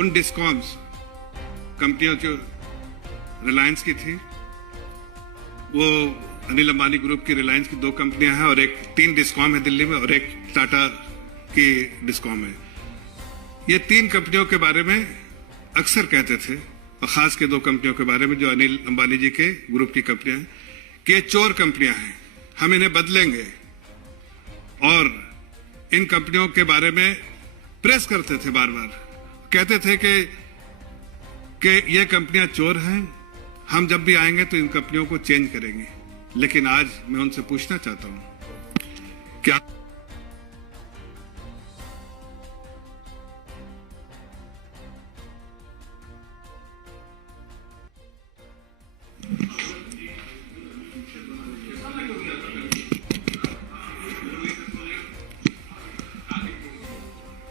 उन डिस्कॉम्स कंपनियों जो रिलायंस की थी, वो अनिल अंबानी ग्रुप की रिलायंस की 2 कंपनियां हैं और 3 डिस्कॉम है दिल्ली में और एक टाटा की डिस्कॉम है। ये 3 कंपनियों के बारे में अक्सर कहते थे, और खास के 2 कंपनियों के बारे में जो अनिल अंबानी जी के ग्रुप की कंपनियां हैं, कि ये चोर कंपनियां हैं, हम इन्हें बदलेंगे। और इन कंपनियों के बारे में प्रेस करते थे, बार बार कहते थे कि ये कंपनियां चोर हैं, हम जब भी आएंगे तो इन कंपनियों को चेंज करेंगे। लेकिन आज मैं उनसे पूछना चाहता हूं, क्या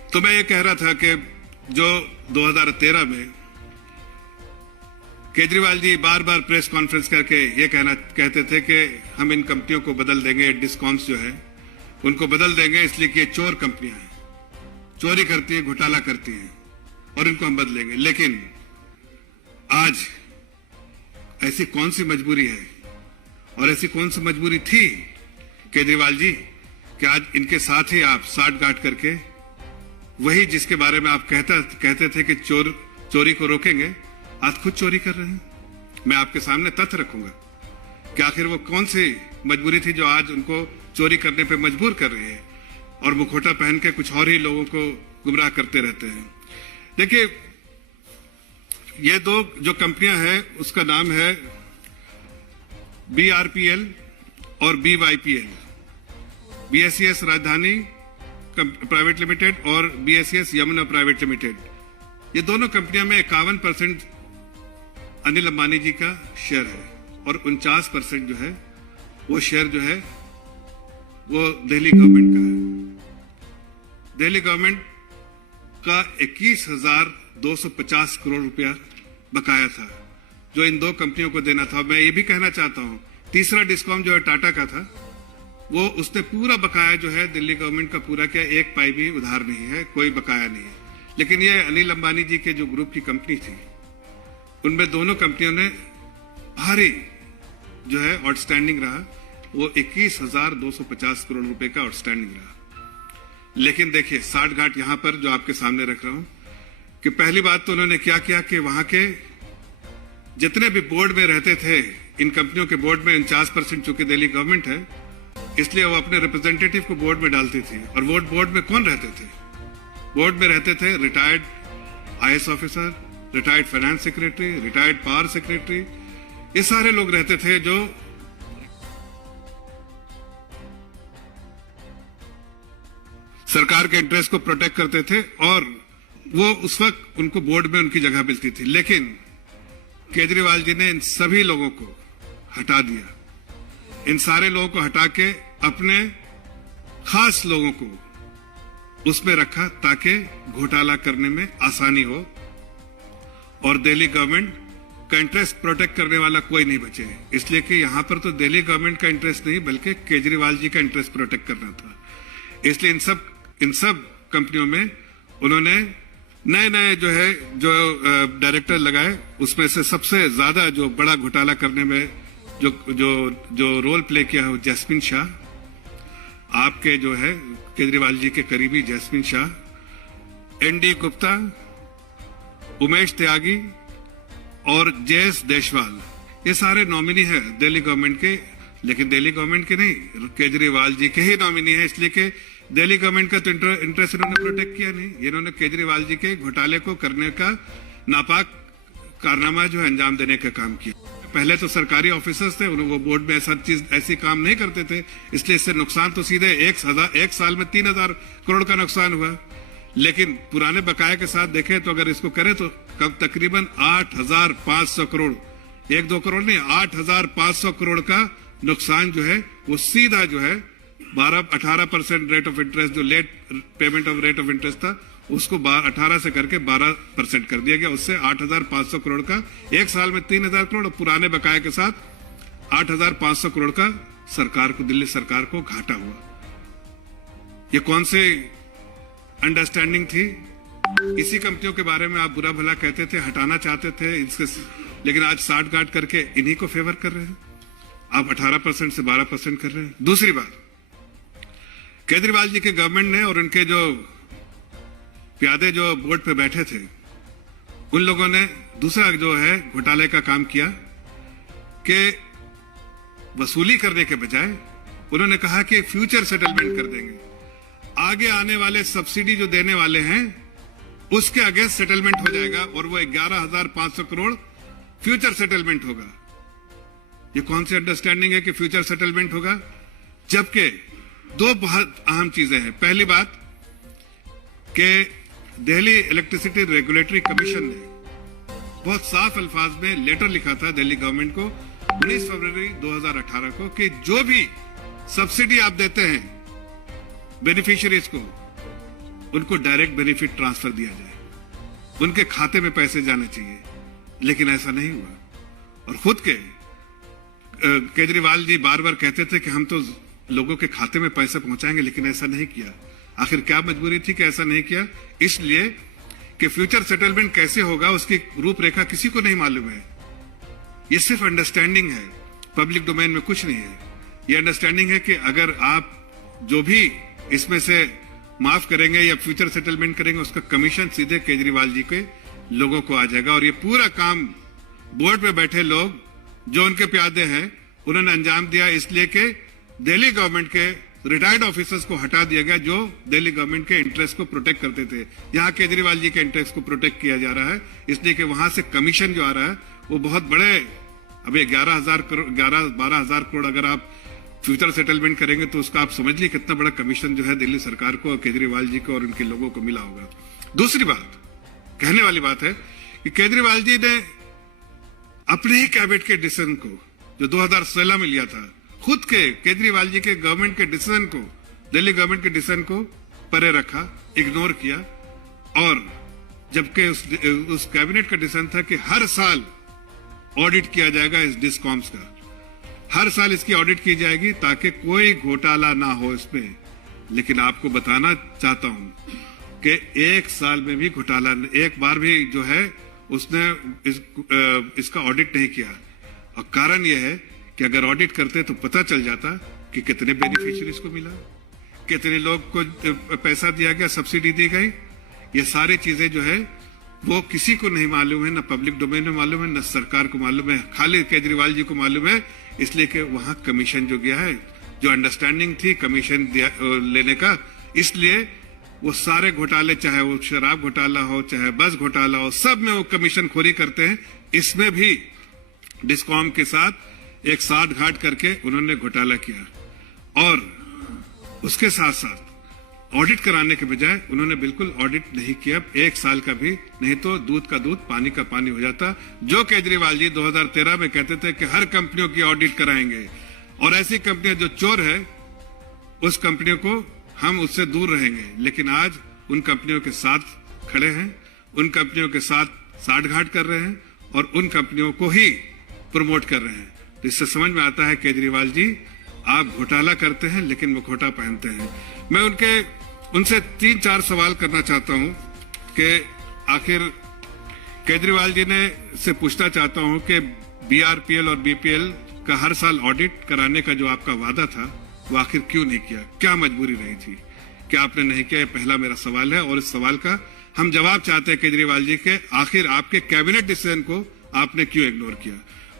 तो मैं ये कह रहा था कि जो 2013 में केजरीवाल जी बार बार प्रेस कॉन्फ्रेंस करके ये कहते थे कि हम इन कंपनियों को बदल देंगे, डिस्कॉम्स जो है उनको बदल देंगे, इसलिए कि ये चोर कंपनियां हैं, चोरी करती हैं, घोटाला करती हैं और इनको हम बदलेंगे। लेकिन आज ऐसी कौन सी मजबूरी है और ऐसी कौन सी मजबूरी थी केजरीवाल जी कि आज इनके साथ ही आप साठगांठ करके वही जिसके बारे में आप कहते थे कि चोरी को रोकेंगे, आज खुद चोरी कर रहे हैं। मैं आपके सामने तथ्य रखूंगा कि आखिर वो कौन सी मजबूरी थी जो आज उनको चोरी करने पे मजबूर कर रही है और मुखौटा पहन के कुछ और ही लोगों को गुमराह करते रहते हैं। देखिए, ये 2 जो कंपनियां हैं उसका नाम है BRPL और BYPL, BSES राजधानी प्राइवेट लिमिटेड और BSES यमुना प्राइवेट लिमिटेड। ये दोनों कंपनियों में 51% अनिल अंबानी जी का शेयर है और 49% जो है वो शेयर जो है वो दिल्ली गवर्नमेंट का है। दिल्ली गवर्नमेंट का 21,250 करोड़ रुपया बकाया था जो इन 2 कंपनियों को देना था। मैं ये भी कहना चाहता हूं, तीसरा डिस्कॉम जो है टाटा का था, वो उसने पूरा बकाया जो है दिल्ली गवर्नमेंट का पूरा किया, 1 पाई भी उधार नहीं है, कोई बकाया नहीं है। लेकिन ये अनिल अंबानी जी के जो ग्रुप की कंपनी थी, उनमें दोनों कंपनियों ने भारी जो है आउटस्टैंडिंग रहा, वो 21,250 करोड़ रुपए का आउटस्टैंडिंग रहा। लेकिन देखिए, साठगांठ यहां पर जो आपके सामने रख रहा हूं कि पहली बात तो उन्होंने क्या किया कि वहां के जितने भी बोर्ड में रहते थे, इन कंपनियों के बोर्ड में 49% चूंकि दिल्ली गवर्नमेंट है, इसलिए वो अपने रिप्रेजेंटेटिव को बोर्ड में डालती थी। और बोर्ड में कौन रहते थे? बोर्ड में रहते थे retired IAS officer, retired finance secretary, retired power secretary, ये सारे लोग रहते थे जो सरकार के इंटरेस्ट को प्रोटेक्ट करते थे और वो उस वक्त उनको बोर्ड में उनकी जगह मिलती थी। लेकिन केजरीवाल जी ने इन सभी लोगों को हटा दिया, इन सारे लोगों को हटा के अपने खास लोगों को उसमें रखा ताकि घोटाला करने में आसानी हो और दिल्ली गवर्नमेंट का इंटरेस्ट प्रोटेक्ट करने वाला कोई नहीं बचे। इसलिए कि यहां पर तो दिल्ली गवर्नमेंट का इंटरेस्ट नहीं बल्कि केजरीवाल जी का इंटरेस्ट प्रोटेक्ट करना था। इसलिए इन सब कंपनियों में उन्होंने नए जो डायरेक्टर लगाए, उसमें से सबसे ज्यादा जो बड़ा घोटाला करने में जो रोल प्ले किया है वो जैस्मिन शाह, आपके जो है केजरीवाल जी के करीबी जैस्मिन शाह, ND गुप्ता, उमेश त्यागी और JS देशवाल, ये सारे नॉमिनी है दिल्ली गवर्नमेंट के। लेकिन दिल्ली गवर्नमेंट के नहीं, केजरीवाल जी के ही नॉमिनी है, इसलिए कि दिल्ली गवर्नमेंट का तो इंटरेस्ट इन्होंने प्रोटेक्ट किया नहीं। इन्होंने केजरीवाल जी के घोटाले को करने का नापाक कारनामा जो है अंजाम देने का काम किया। पहले तो सरकारी ऑफिसर्स थे, वो बोर्ड में ऐसी काम नहीं करते थे, इसलिए इससे नुकसान तो सीधे 1 साल में 3,000 करोड़ का नुकसान हुआ। लेकिन पुराने बकाये के साथ देखें तो अगर इसको करें तो कब तकरीबन 8,500 करोड़, 1-2 करोड़ नहीं, 8,500 करोड़ का नुकसान जो है वो सीधा जो है 18% रेट ऑफ इंटरेस्ट, जो late payment of rate of interest था, उसको 18 से करके 12% कर दिया गया। उससे 8,500 करोड़ का, 1 साल में 3,000 करोड़, पुराने बकाये के साथ 8,500 करोड़ का सरकार को, दिल्ली सरकार को घाटा हुआ। ये कौन से अंडरस्टैंडिंग थी इसी कंपनियों के बारे में आप बुरा भला कहते थे, हटाना चाहते थे इसके, लेकिन आज साठ गांठ करके इन्हीं को फेवर कर रहे हैं। आप 18% से 12% कर रहे हैं। दूसरी बात, केजरीवाल जी के गवर्नमेंट ने और उनके जो प्यादे जो बोर्ड पे बैठे थे, उन लोगों ने दूसरा जो है घोटाले का काम किया कि वसूली करने के बजाय उन्होंने कहा कि फ्यूचर सेटलमेंट कर देंगे। आगे आने वाले सब्सिडी जो देने वाले हैं उसके अगेंस्ट सेटलमेंट हो जाएगा और वो 11,500 करोड़ फ्यूचर सेटलमेंट होगा। ये कौन सी अंडरस्टैंडिंग है कि फ्यूचर सेटलमेंट होगा? जबकि दो बहुत अहम चीजें हैं। पहली बात कि दिल्ली इलेक्ट्रिसिटी रेगुलेटरी कमीशन ने बहुत साफ अल्फाज में लेटर लिखा था दिल्ली गवर्नमेंट को 19 फरवरी 2018 को कि जो भी सब्सिडी आप देते हैं बेनिफिशियरीज को, उनको डायरेक्ट बेनिफिट ट्रांसफर दिया जाए, उनके खाते में पैसे जाने चाहिए। लेकिन ऐसा नहीं हुआ। और खुद के केजरीवाल जी बार बार कहते थे कि हम तो लोगों के खाते में पैसे पहुंचाएंगे, लेकिन ऐसा नहीं किया। आखिर क्या मजबूरी थी कि ऐसा नहीं किया? इसलिए कि फ्यूचर सेटलमेंट कैसे होगा उसकी रूपरेखा किसी को नहीं मालूम है। ये सिर्फ अंडरस्टैंडिंग है, पब्लिक डोमेन में कुछ नहीं है। ये अंडरस्टैंडिंग है कि अगर आप जो भी इसमें से माफ करेंगे या फ्यूचर सेटलमेंट करेंगे, उसका कमीशन सीधे केजरीवाल जी के लोगों को आ जाएगा। और ये पूरा काम बोर्ड पे बैठे लोग जो उनके प्यादे हैं उन्होंने अंजाम दिया, इसलिए कि दिल्ली गवर्नमेंट के रिटायर्ड ऑफिसर्स को हटा दिया गया जो दिल्ली गवर्नमेंट के इंटरेस्ट को प्रोटेक्ट करते थे। यहां केजरीवाल जी के इंटरेस्ट को प्रोटेक्ट किया जा रहा है, इसलिए कि वहां से कमीशन जो आ रहा है वो बहुत बड़े, अभी 11,000 करोड़ 12,000 करोड़ अगर आप फ्यूचर सेटलमेंट करेंगे तो उसका आप समझ लीजिए कितना बड़ा कमीशन जो है दिल्ली सरकार को, केजरीवाल जी को और उनके लोगों को मिला होगा। दूसरी बात, कहने वाली बात है कि केजरीवाल जी ने अपने ही कैबिनेट के डिसीजन को जो 2016 में लिया था, खुद के केजरीवाल जी के गवर्नमेंट के डिसीजन को, दिल्ली गवर्नमेंट के डिसीजन को परे रखा, इग्नोर किया। और जबकि उस कैबिनेट का डिसीजन था कि हर साल ऑडिट किया जाएगा इस डिस्कॉम्स का, हर साल इसकी ऑडिट की जाएगी ताकि कोई घोटाला ना हो इसमें। लेकिन आपको बताना चाहता हूं कि एक साल में भी घोटाला, एक बार भी जो है उसने इसका ऑडिट नहीं किया। और कारण यह है कि अगर ऑडिट करते तो पता चल जाता कि कितने बेनिफिशियरीज को मिला, कितने लोग को पैसा दिया गया, सब्सिडी दी गई। ये सारी चीजें जो है वो किसी को नहीं मालूम है, न पब्लिक डोमेन में मालूम है, न सरकार को मालूम है, खाली केजरीवाल जी को मालूम है। इसलिए कि वहां कमीशन जो गया है, जो अंडरस्टैंडिंग थी कमीशन लेने का, इसलिए वो सारे घोटाले, चाहे वो शराब घोटाला हो, चाहे बस घोटाला हो, सब में वो कमीशन खोरी करते हैं। इसमें भी डिस्कॉम के साथ एक साठ घाट करके उन्होंने घोटाला किया। और उसके साथ साथ ऑडिट कराने के बजाय उन्होंने बिल्कुल ऑडिट नहीं किया, एक साल का भी नहीं, तो दूध का दूध पानी का पानी हो जाता। जो केजरीवाल जी 2013 में कहते थे कि हर कंपनियों की ऑडिट कराएंगे और ऐसी कंपनियां जो चोर है उस कंपनियों को हम उससे दूर रहेंगे, लेकिन आज उन कंपनियों के साथ खड़े हैं, उन कंपनियों के साथ साठ घाट कर रहे हैं और उन कंपनियों को ही प्रमोट कर रहे हैं। तो इससे समझ में आता है केजरीवाल जी आप घोटाला करते हैं लेकिन वो घोटा पहनते हैं। मैं उनसे 3-4 सवाल करना चाहता हूं कि आखिर केजरीवाल जी ने से पूछना चाहता हूं कि बीआरपीएल और बीपीएल का हर साल ऑडिट कराने का जो आपका वादा था वो आखिर क्यों नहीं किया? क्या मजबूरी रही थी कि आपने नहीं किया? पहला मेरा सवाल है और इस सवाल का हम जवाब चाहते हैं केजरीवाल जी के, आखिर आपके कैबिनेट डिसीजन को आपने क्यों इग्नोर किया?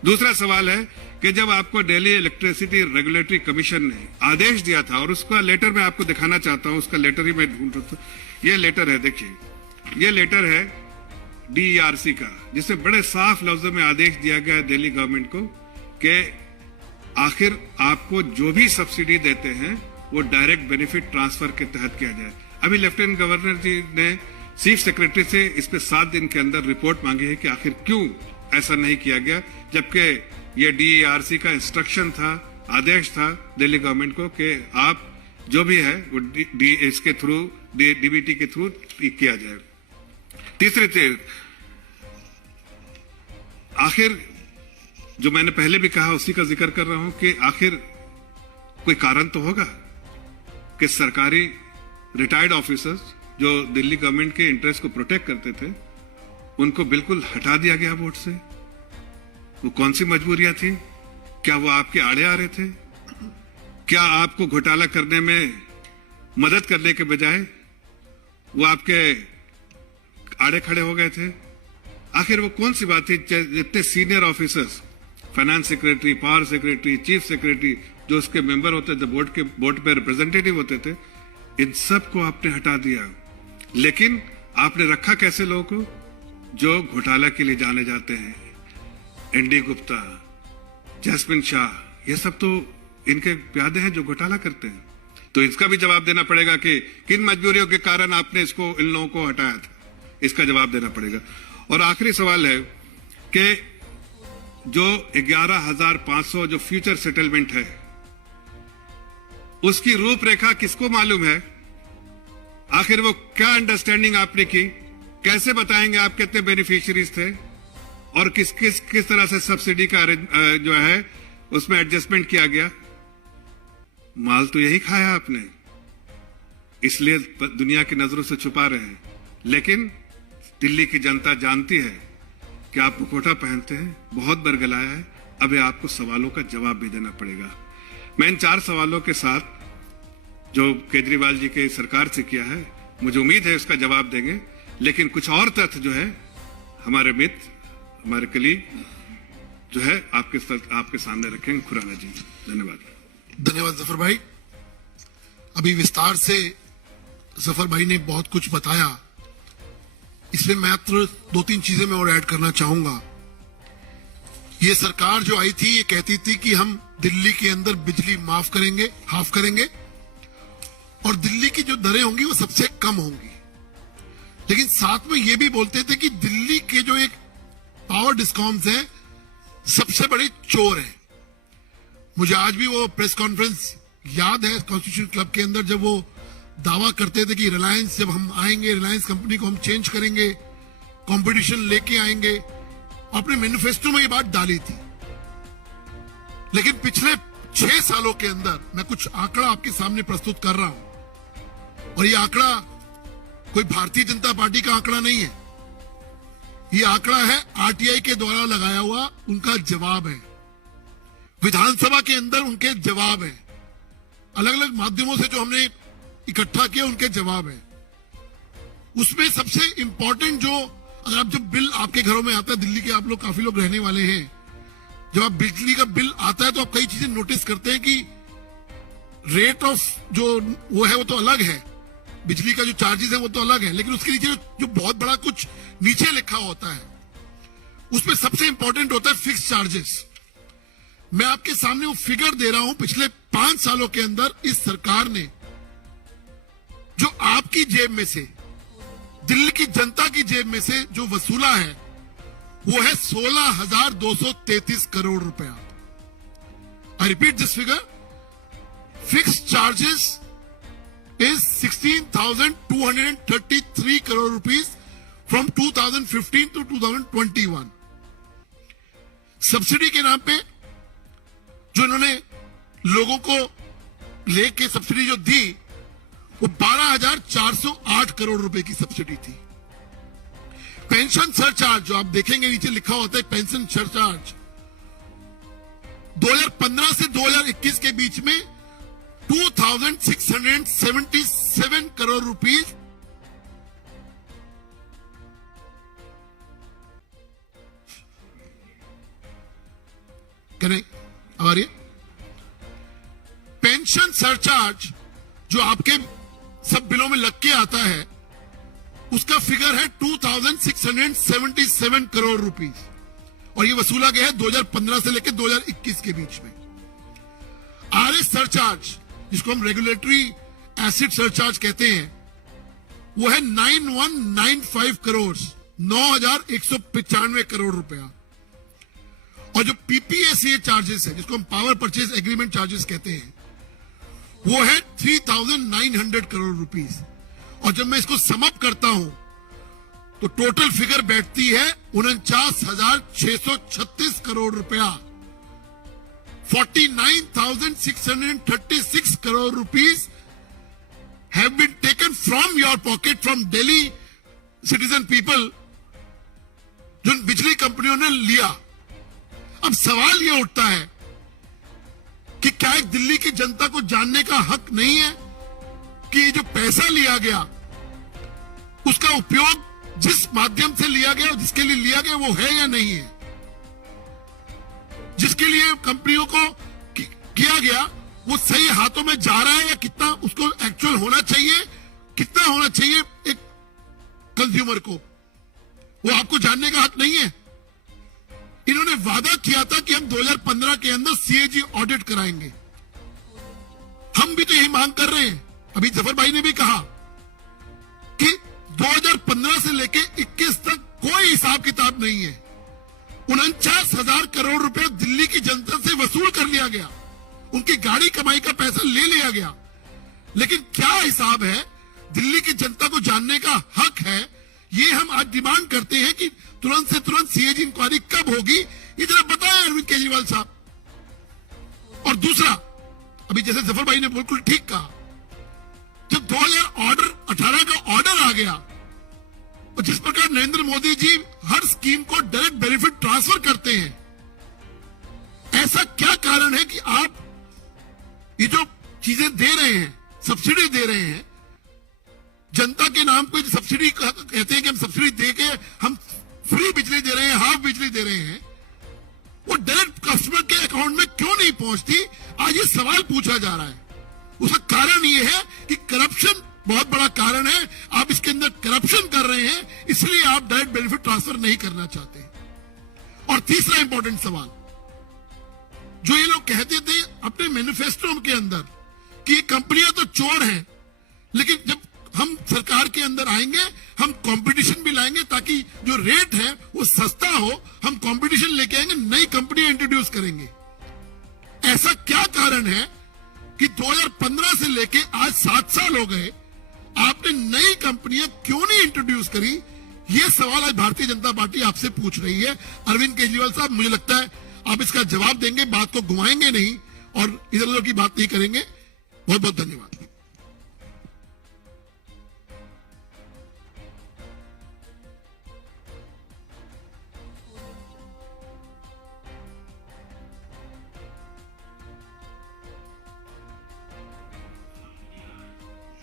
दूसरा सवाल है कि जब आपको दिल्ली इलेक्ट्रिसिटी रेगुलेटरी कमीशन ने आदेश दिया था, और उसका लेटर मैं आपको दिखाना चाहता हूं, उसका लेटर ही मैं ढूंढ रहा था, ये लेटर है, देखिए ये लेटर है डीईआरसी का, जिसमें बड़े साफ लफ्जों में आदेश दिया गया दिल्ली गवर्नमेंट को कि आखिर आपको जो भी सब्सिडी देते हैं वो डायरेक्ट बेनिफिट ट्रांसफर के तहत किया जाए। अभी लेफ्टिनेंट गवर्नर जी ने चीफ सेक्रेटरी से इस पे 7 दिन के अंदर रिपोर्ट मांगी है कि आखिर क्यों ऐसा नहीं किया गया, जबकि ये डीईआरसी का इंस्ट्रक्शन था, आदेश था दिल्ली गवर्नमेंट को कि आप जो भी है वो इसके थ्रू, डीबीटी के थ्रू किया जाए। तीसरी चीज, आखिर जो मैंने पहले भी कहा उसी का जिक्र कर रहा हूं कि आखिर कोई कारण तो होगा कि सरकारी रिटायर्ड ऑफिसर्स जो दिल्ली गवर्नमेंट के इंटरेस्ट को प्रोटेक्ट करते थे, उनको बिल्कुल हटा दिया गया वोट से। वो कौन सी मजबूरियां थी? क्या वो आपके आड़े आ रहे थे? क्या आपको घोटाला करने में मदद करने के बजाय वो आपके आड़े खड़े हो गए थे? आखिर वो कौन सी बात थी? जितने senior officers, finance secretary, power secretary, chief secretary, जो उसके मेंबर होते थे, बोर्ड पे रिप्रेजेंटेटिव होते थे, इन सब को आपने हटा दिया। लेकिन आपने रखा कैसे लोगों को? जो घोटाला के लिए जाने जाते हैं। एनडी गुप्ता, जैस्मिन शाह, ये सब तो इनके प्यादे हैं जो घोटाला करते हैं। तो इसका भी जवाब देना पड़ेगा कि किन मजबूरियों के कारण आपने इन लोगों को हटाया था। इसका जवाब देना पड़ेगा। और आखिरी सवाल है कि जो 11,500 जो फ्यूचर सेटलमेंट है, उसकी रूपरेखा किसको मालूम है? आखिर वो क्या अंडरस्टैंडिंग आपने की? कैसे बताएंगे आप कितने बेनिफिशियरीज थे और किस तरह से सब्सिडी का जो है उसमें एडजस्टमेंट किया गया? माल तो यही खाया आपने, इसलिए दुनिया की नजरों से छुपा रहे हैं। लेकिन दिल्ली की जनता जानती है कि आप मुखौटा पहनते हैं, बहुत बरगलाया है। अब आपको सवालों का जवाब भी देना पड़ेगा। मैं इन 4 सवालों के साथ जो केजरीवाल जी के सरकार से किया है, मुझे उम्मीद है उसका जवाब देंगे। लेकिन कुछ और तथ्य जो है हमारे मित्र, हमारे कलीग जो है आपके सामने रखेंगे। खुराना जी, धन्यवाद। धन्यवाद जफर भाई। अभी विस्तार से जफर भाई ने बहुत कुछ बताया। इसमें मात्र 2-3 चीजें मैं और ऐड करना चाहूंगा। ये सरकार जो आई थी, ये कहती थी कि हम दिल्ली के अंदर बिजली हाफ करेंगे और दिल्ली की जो दरें होंगी वो सबसे कम होंगी। लेकिन साथ में ये भी बोलते थे कि दिल्ली के जो एक पावर डिस्कॉम्स हैं, सबसे बड़े चोर हैं। मुझे आज भी वो प्रेस कॉन्फ्रेंस याद है कॉन्स्टिट्यूशन क्लब के अंदर, जब वो दावा करते थे कि रिलायंस जब हम आएंगे, रिलायंस कंपनी को हम चेंज करेंगे, कंपटीशन लेके आएंगे। अपने मैनिफेस्टो में ये बात डाली थी। लेकिन पिछले 6 सालों के अंदर मैं कुछ आंकड़ा आपके सामने प्रस्तुत कर रहा हूं, और ये आंकड़ा कोई भारतीय जनता पार्टी का आंकड़ा नहीं है। ये आंकड़ा है आरटीआई के द्वारा लगाया हुआ, उनका जवाब है। विधानसभा के अंदर उनके जवाब है। अलग अलग माध्यमों से जो हमने इकट्ठा किया, उनके जवाब है। उसमें सबसे इंपॉर्टेंट जो, अगर आप जब बिल आपके घरों में आता है, दिल्ली के आप लोग काफी लोग रहने वाले हैं, जब आप बिजली का बिल आता है तो आप कई चीजें नोटिस करते हैं कि रेट ऑफ जो वो है वो तो अलग है, बिजली का जो चार्जेस है वो तो अलग है, लेकिन उसके नीचे जो बहुत बड़ा कुछ नीचे लिखा होता है, उसमें सबसे इंपॉर्टेंट होता है फिक्स चार्जेस। मैं आपके सामने वो फिगर दे रहा हूं। पिछले 5 सालों के अंदर इस सरकार ने जो आपकी जेब में से, दिल्ली की जनता की जेब में से जो वसूला है, वो है 16,233 करोड़ रुपया। I repeat this figure, fix charges is 16,233 crore rupees from 2015 to 2021। Subsidy के नाम पे जो इन्होंने लोगों को लेके सब्सिडी जो दी, वो 12,408 करोड़ रुपए की सब्सिडी थी। पेंशन सरचार्ज जो आप देखेंगे नीचे लिखा होता है पेंशन सरचार्ज, 2015 से 2021 के बीच में 2,677 करोड़ रुपीस क्या नहीं आ रही है? पेंशन सरचार्ज जो आपके सब बिलों में लग के आता है, उसका फिगर है 2,677 करोड़ रुपीस, और ये वसूला गया है 2015 से लेकर 2021 के बीच में। आरएस सरचार्ज, जिसको हम रेगुलेटरी एसिड सरचार्ज कहते हैं, वो है 9,195 करोड़, 9,195 करोड़ रुपया। और जो पीपीएसए चार्जेस है, जिसको हम पावर परचेज एग्रीमेंट चार्जेस कहते हैं, वो है 3,900 करोड़ रुपीस। और जब मैं इसको समअप करता हूं तो टोटल फिगर बैठती है 49,636 करोड़ रुपया। 49,636 crore rupees have been taken from your pocket, from Delhi citizen people, जो बिजली कंपनियों ने लिया। अब सवाल यह उठता है कि क्या एक दिल्ली की जनता को जानने का हक नहीं है कि ये जो पैसा लिया गया उसका उपयोग जिस माध्यम से लिया गया, जिसके लिए लिया गया, वो है या नहीं है? जिसके लिए कंपनियों को किया गया वो सही हाथों में जा रहा है या कितना उसको एक्चुअल होना चाहिए, कितना होना चाहिए एक कंज्यूमर को, वो आपको जानने का हक नहीं है। इन्होंने वादा किया था कि हम 2015 के अंदर सीएजी ऑडिट कराएंगे। हम भी तो यही मांग कर रहे हैं। अभी जफर भाई ने भी कहा कि 2015 से लेके 21 तक कोई हिसाब किताब नहीं है। 49,000 करोड़ रुपए दिल्ली की जनता से वसूल कर लिया गया, उनकी गाड़ी कमाई का पैसा ले लिया गया, लेकिन क्या हिसाब है, दिल्ली की जनता को जानने का हक है। ये हम आज डिमांड करते हैं कि तुरंत से तुरंत सीएजी इंक्वायरी कब होगी, ये जरा बताएं अरविंद केजरीवाल साहब। और दूसरा, अभी जैसे जफर भाई ने बिल्कुल ठीक कहा, जब 2018 का ऑर्डर आ गया और जिस प्रकार नरेंद्र मोदी जी हर स्कीम को डायरेक्ट बेनिफिट ट्रांसफर करते हैं, ऐसा क्या कारण है कि आप ये जो चीजें दे रहे हैं, सब्सिडी दे रहे हैं, जनता के नाम पे सब्सिडी कहते हैं कि हम सब्सिडी दे के हम फ्री बिजली दे रहे हैं, हाफ बिजली दे रहे हैं, वो डायरेक्ट कस्टमर के अकाउंट में क्यों नहीं पहुंचती? आज ये सवाल पूछा जा रहा है। उसका कारण ये है कि करप्शन बहुत बड़ा कारण है। आप इसके अंदर करप्शन कर रहे हैं, इसलिए आप डायरेक्ट बेनिफिट ट्रांसफर नहीं करना चाहते। और तीसरा इंपॉर्टेंट सवाल, जो ये लोग कहते थे अपने मैनिफेस्टो के अंदर कि ये कंपनियां तो चोर हैं, लेकिन जब हम सरकार के अंदर आएंगे हम कंपटीशन भी लाएंगे ताकि जो रेट है वो सस्ता हो, हम कंपटीशन लेके आएंगे, नई कंपनियां इंट्रोड्यूस करेंगे। ऐसा क्या कारण है कि 2015 से लेके आज 7 साल हो गए, आपने नई कंपनियां क्यों नहीं इंट्रोड्यूस करी? ये सवाल आज भारतीय जनता पार्टी आपसे पूछ रही है। अरविंद केजरीवाल साहब, मुझे लगता है आप इसका जवाब देंगे, बात को घुमाएंगे नहीं और इधर उधर की बात नहीं करेंगे। बहुत बहुत धन्यवाद।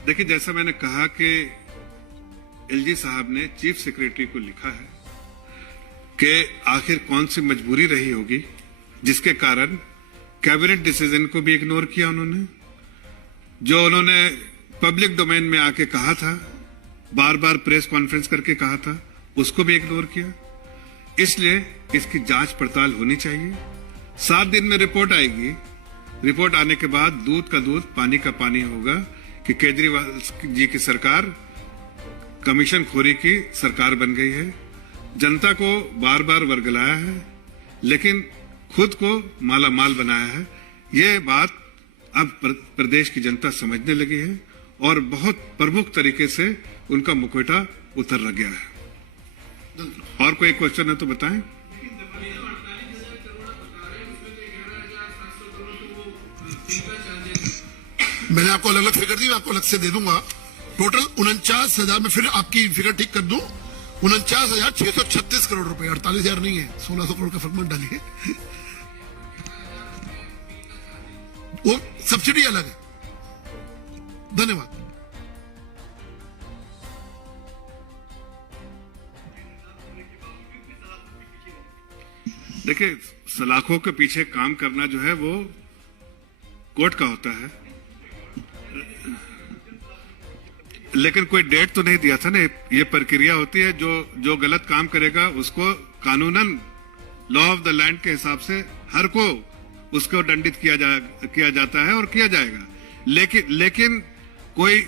देखिए, जैसा मैंने कहा कि एलजी साहब ने चीफ सेक्रेटरी को लिखा है कि आखिर कौन सी मजबूरी रही होगी जिसके कारण कैबिनेट डिसीजन को भी इग्नोर किया उन्होंने, जो उन्होंने पब्लिक डोमेन में आके कहा था, बार बार प्रेस कॉन्फ्रेंस करके कहा था, उसको भी इग्नोर किया। इसलिए इसकी जांच पड़ताल होनी चाहिए। 7 दिन में रिपोर्ट आएगी। रिपोर्ट आने के बाद दूध का दूध पानी का पानी होगा कि केजरीवाल जी की सरकार कमीशन खोरी की सरकार बन गई है, जनता को बार बार वर्गलाया है, लेकिन खुद को माला माल बनाया है। ये बात अब प्रदेश की जनता समझने लगी है और बहुत प्रमुख तरीके से उनका मुखौटा उतर लग गया है। और कोई क्वेश्चन है तो बताएं। मैंने आपको अलग अलग फिगर दी, मैं आपको अलग से दे दूंगा। टोटल 49,000 में फिर आपकी फिगर ठीक कर दूं, 49,636 करोड़ रुपए, 48,000 नहीं है, 1,600 करोड़ का फर्क मत डालिए। वो सब्सिडी अलग है। धन्यवाद। देखिए, सलाखों के पीछे काम करना जो है वो कोर्ट का होता है, लेकिन कोई डेट तो नहीं दिया था ना। ये प्रक्रिया होती है, जो गलत काम करेगा उसको कानूनन लॉ ऑफ द लैंड के हिसाब से हर को उसको दंडित किया जाता है और किया जाएगा। लेकिन कोई,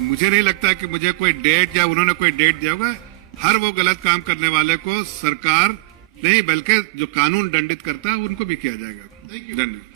मुझे नहीं लगता कि मुझे कोई डेट या उन्होंने कोई डेट दिया होगा। हर वो गलत काम करने वाले को सरकार नहीं बल्कि जो कानून दंडित करता है उनको भी किया जाएगा। धन्यवाद।